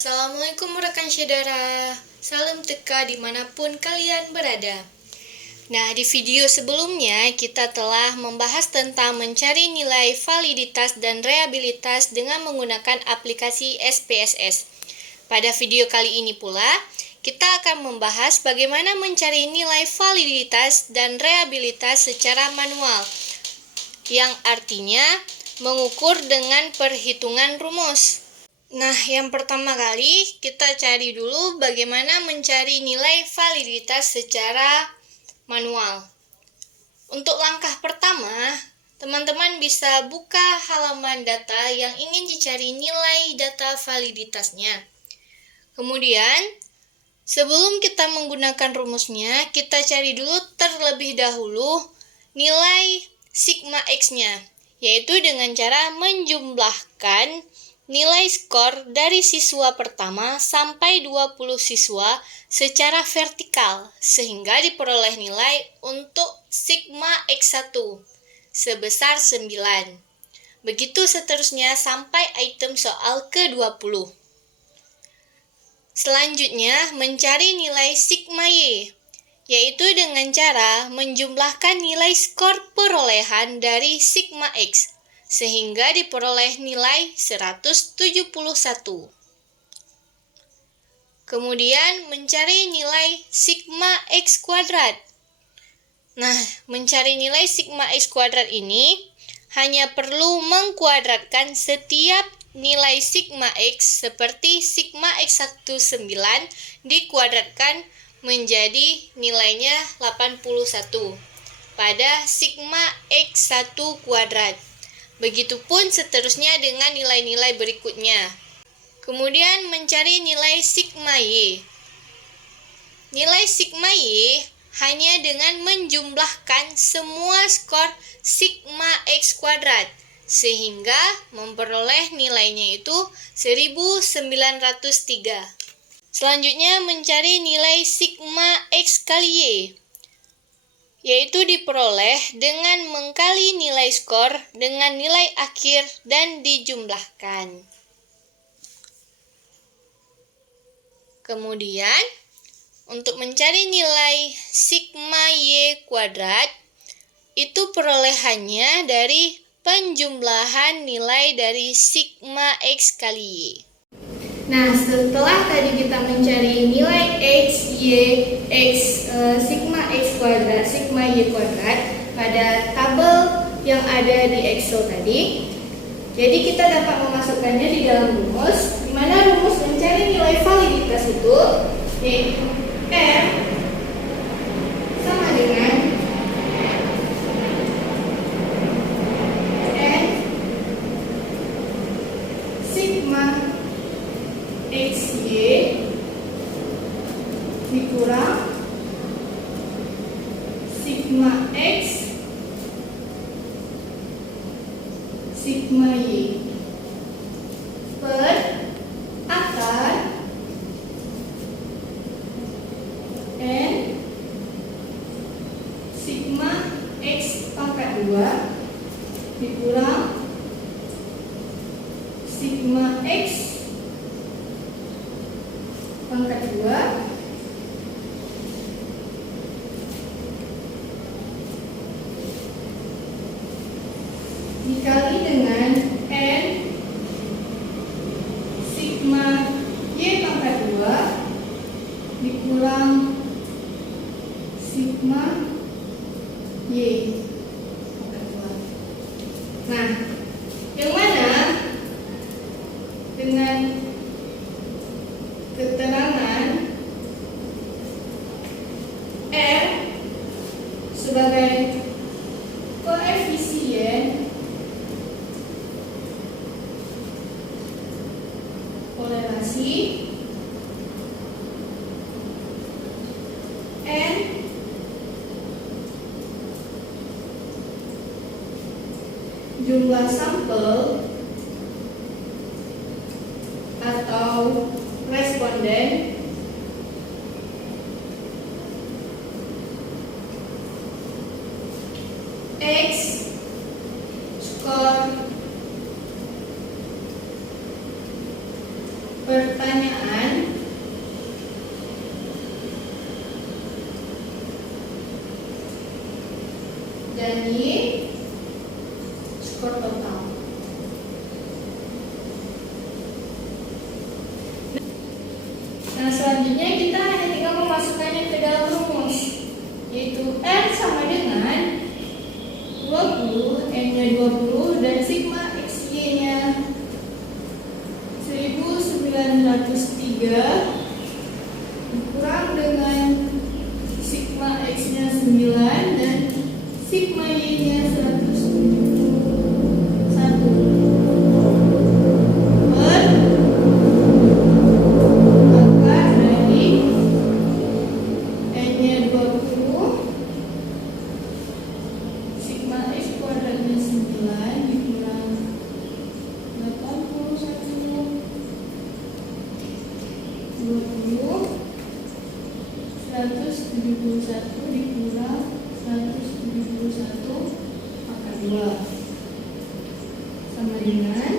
Assalamualaikum rekan saudara, salam teka dimanapun kalian berada. Nah, di video sebelumnya kita telah membahas tentang mencari nilai validitas dan reliabilitas dengan menggunakan aplikasi SPSS. Pada video kali ini pula, kita akan membahas bagaimana mencari nilai validitas dan reliabilitas secara manual, yang artinya mengukur dengan perhitungan rumus. Nah, yang pertama kali kita cari dulu bagaimana mencari nilai validitas secara manual. Untuk langkah pertama, teman-teman bisa buka halaman data yang ingin dicari nilai data validitasnya. Kemudian, sebelum kita menggunakan rumusnya, kita cari dulu terlebih dahulu nilai sigma X-nya, yaitu dengan cara menjumlahkan nilai skor dari siswa pertama sampai 20 siswa secara vertikal sehingga diperoleh nilai untuk sigma X1 sebesar 9. Begitu seterusnya sampai item soal ke-20. Selanjutnya, mencari nilai sigma Y, yaitu dengan cara menjumlahkan nilai skor perolehan dari sigma X sehingga diperoleh nilai 171. Kemudian mencari nilai sigma X kuadrat. Nah, mencari nilai sigma X kuadrat ini hanya perlu mengkuadratkan setiap nilai sigma X seperti sigma X19 dikuadratkan menjadi nilainya 81 pada sigma X1 kuadrat. Begitupun seterusnya dengan nilai-nilai berikutnya. Kemudian mencari nilai sigma Y. Nilai sigma Y hanya dengan menjumlahkan semua skor sigma X kuadrat sehingga memperoleh nilainya itu 1903. Selanjutnya mencari nilai sigma X kali Y, yaitu diperoleh dengan mengkali nilai skor dengan nilai akhir dan dijumlahkan. Kemudian, untuk mencari nilai sigma Y kuadrat, itu perolehannya dari penjumlahan nilai dari sigma X kali Y. Nah, setelah tadi kita mencari nilai X, Y, X, sigma X kuadrat, sigma Y kuadrat pada tabel yang ada di Excel tadi, jadi kita dapat memasukkannya di dalam rumus, di mana rumus mencari nilai validitas itu yaitu R sama dengan N sigma XY dikurang sigma X sigma Y per akar N sigma X pangkat 2 dikurang sigma X pangkat 2 dikali dengan N sigma Y pangkat 2 dikurang sigma Y pangkat 2. Nah, yang mana dengan keterangan R sebagai koefisien korelasi, N jumlah sampel atau responden, X skor pertanyaan pertanyaan dan ini skor total. Nah, selanjutnya kita hanya tinggal memasukkannya ke dalam rumus, yaitu R sama dengan 20, N-nya 20, dan sigma XY-nya 1903 dikurang dengan sigma X-nya 9 dan sigma Y-nya 171 per akar dari N-nya 20 sigma X kuadratnya 9 dikurang 81 20 171 dikurang 171 akar 2 sama dengan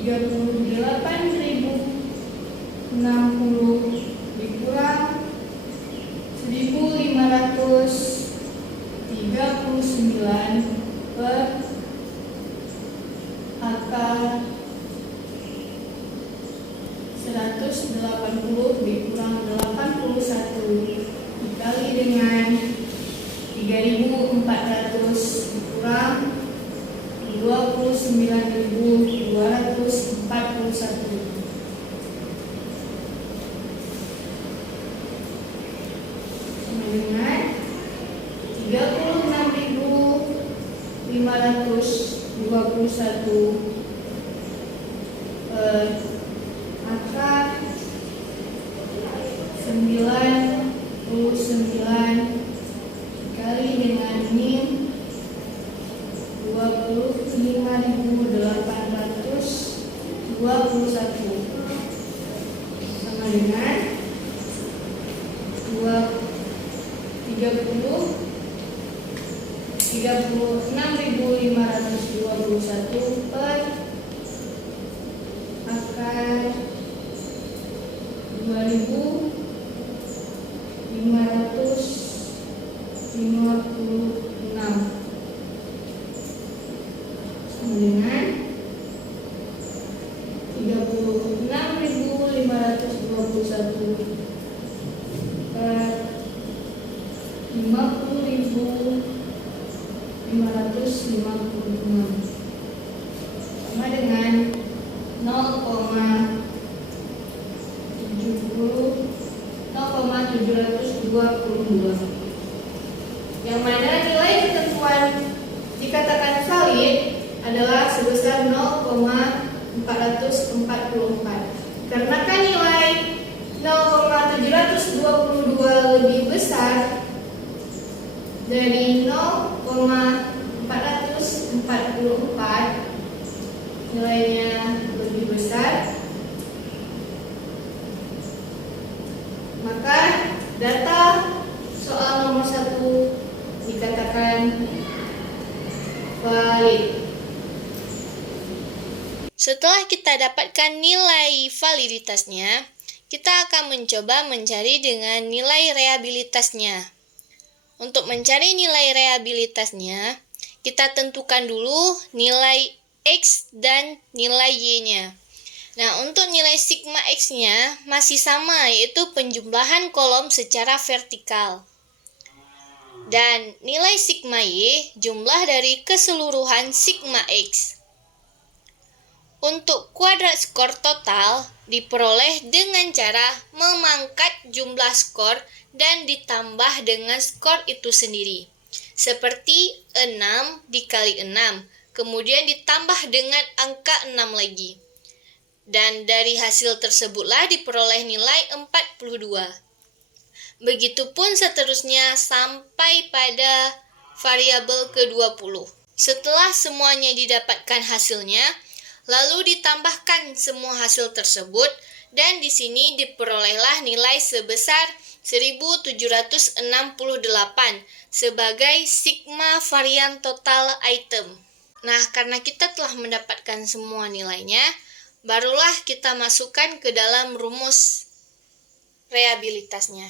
38.060 dikurang 1.539 per akar 180 dikurang 81 dikali dengan 3.400 dikurang 29.241 sama dengan 36.521 per akar 99 dikali dengan min 25.821 sama dengan 36.521 per akar 2.556 sama dengan 36.521 per 50.556 sama dengan 0,722, yang mana nilai ketentuan dikatakan valid adalah sebesar 0,444. Karena kan nilai 0,722 lebih besar dari 0,444, nilainya lebih besar, maka data soal nomor 1 dikatakan valid. Setelah kita dapatkan nilai validitasnya, kita akan mencoba mencari dengan nilai reabilitasnya. Untuk mencari nilai reabilitasnya, kita tentukan dulu nilai X dan nilai Y-nya. Nah, untuk nilai sigma X-nya masih sama, yaitu penjumlahan kolom secara vertikal. Dan nilai sigma Y jumlah dari keseluruhan sigma X. Untuk kuadrat skor total diperoleh dengan cara memangkat jumlah skor dan ditambah dengan skor itu sendiri. Seperti 6 dikali 6, kemudian ditambah dengan angka 6 lagi. Dan dari hasil tersebutlah diperoleh nilai 42. Begitupun seterusnya sampai pada variabel ke-20. Setelah semuanya didapatkan hasilnya, lalu ditambahkan semua hasil tersebut, dan di sini diperolehlah nilai sebesar 1768 sebagai sigma varian total item. Nah, karena kita telah mendapatkan semua nilainya, barulah kita masukkan ke dalam rumus reabilitasnya.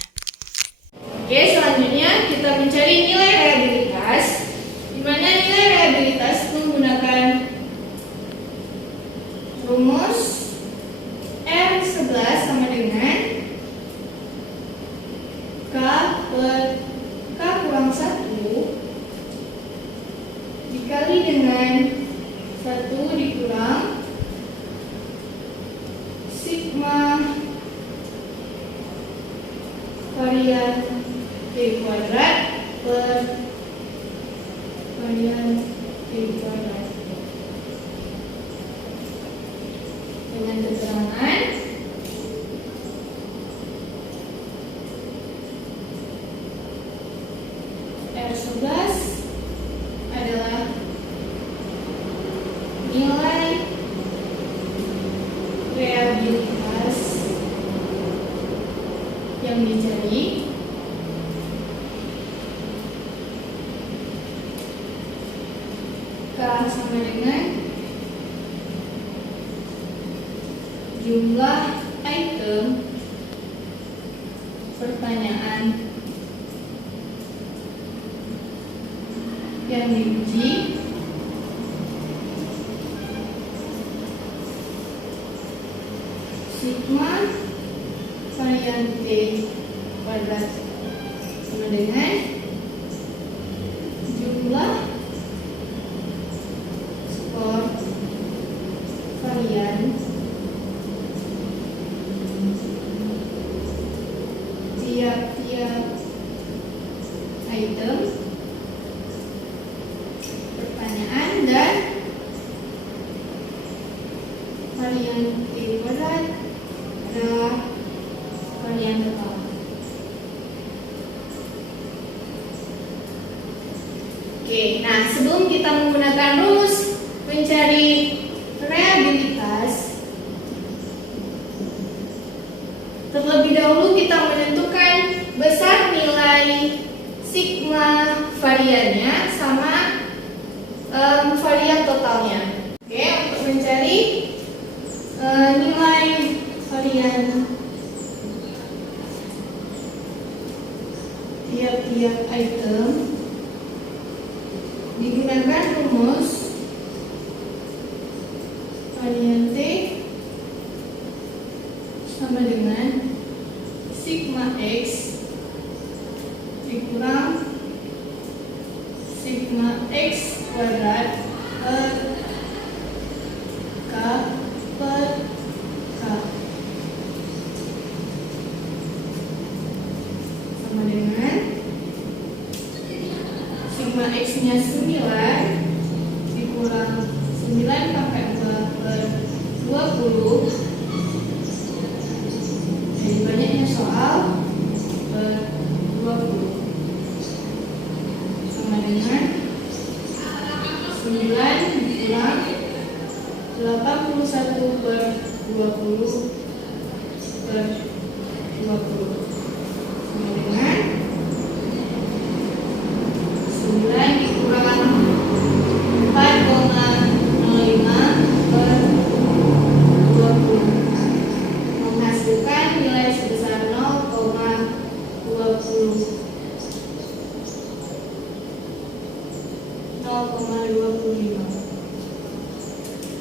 Oke, selanjutnya kita mencari nilai reabilitas, di mana nilai reabilitas menggunakan rumus R11 sama dengan K per K kurang 1 dikali dengan 1 dikurang sigma varian T kuadrat per varian T kuadrat dengan keterangan R11 adalah nilai reabilitas yang dicari K sama dengan jumlah item pertanyaan yang diuji sigma varian T kuadrat sama dengan jumlah skor varian tiap-tiap item pertanyaan dan varian T kuadrat adalah varian total. Oke, nah sebelum kita menggunakan rumus mencari reabilitas, terlebih dahulu kita menentukan besar nilai sigma variannya sama varian totalnya. Oke, untuk mencari nilai varian tiap-tiap item digunakan rumus varian T sama dengan sigma X dikurang sigma X kuadrat per K per K sama dengan sigma X nya 9 dikurang 9 pangkat 2 per 20. Jadi banyaknya soal per 20 sama dengan 9 dikurang 81 per 20 per 20 sama dengan 9 dikurang 4,05 per 20 menghasilkan nilai sebesar 0,25.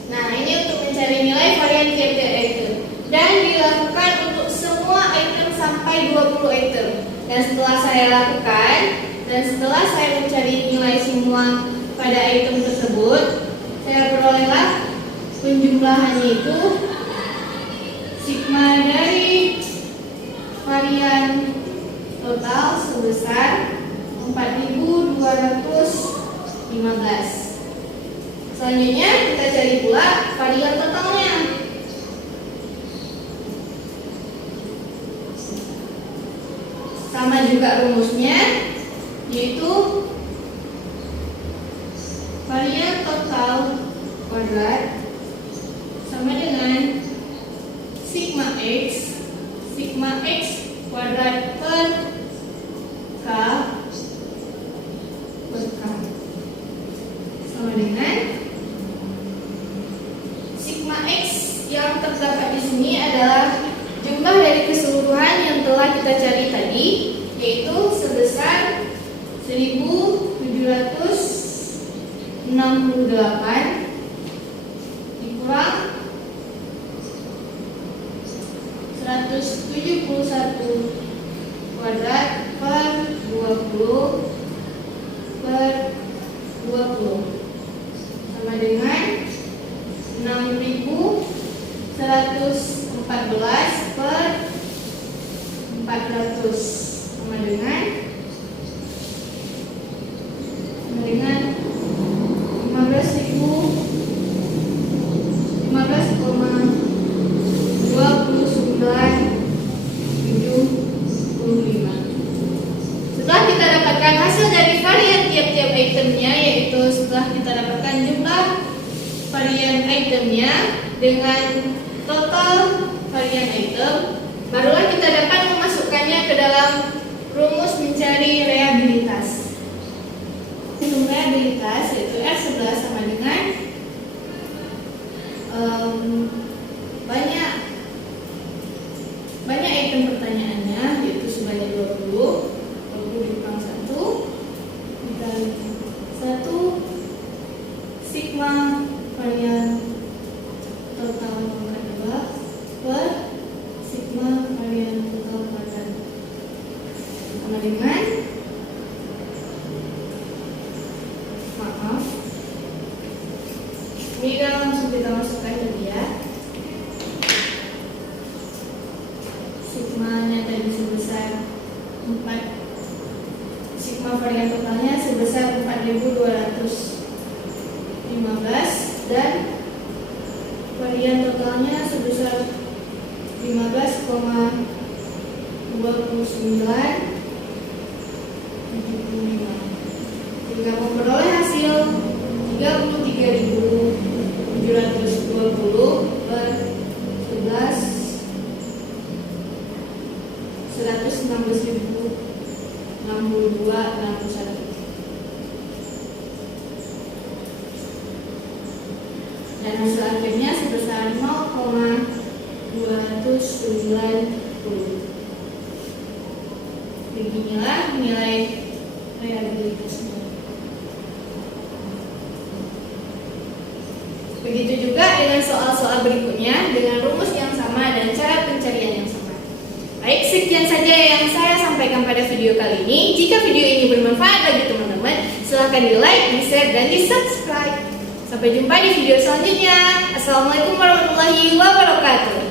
Nah, ini untuk mencari nilai varian tiap-tiap item dan dilakukan untuk semua item sampai 20 item. Dan setelah saya lakukan dan setelah saya mencari nilai semua pada item tersebut, saya perolehlah penjumlahannya itu sigma dari varian total sebesar 4.215. Selanjutnya kita cari pula varian totalnya. Sama juga rumusnya, yaitu varian total kuadrat sama dengan sigma X kuadrat per K per K sama dengan sigma X yang telah kita cari tadi, yaitu sebesar 1768 dikurang 171 kuadrat per 20 per 20 sama dengan 6114 per 400 sama dengan 15,2975. Setelah kita dapatkan hasil dari varian tiap-tiap itemnya, yaitu setelah kita dapatkan jumlah varian itemnya dengan total varian item, barulah kita dapat memasukkannya ke dalam rumus mencari reabilitas. Untuk reabilitas yaitu R11 sama dengan banyak item pertanyaannya, yaitu sebanyak 20 dikurang 1 dikali 1 sigma varian total pangkat 2 per sigma varian total pangkat sama dengan ini langsung kita masukkan tadi ya. Sigmanya tadi sebesar 4, sigma varian totalnya sebesar 4215 dan varian totalnya sebesar 15,2975 hingga memperoleh hasil 33.720 per 11 116.062,61 dan hasil akhirnya sebesar 0,290. Beginilah nilai reabilitasnya. Begitu juga dengan soal-soal berikutnya dengan rumus yang sama dan cara pencarian yang sama. Baik, sekian saja yang saya sampaikan pada video kali ini. Jika video ini bermanfaat bagi teman-teman, silahkan di like, di share, dan di subscribe. Sampai jumpa di video selanjutnya. Assalamualaikum warahmatullahi wabarakatuh.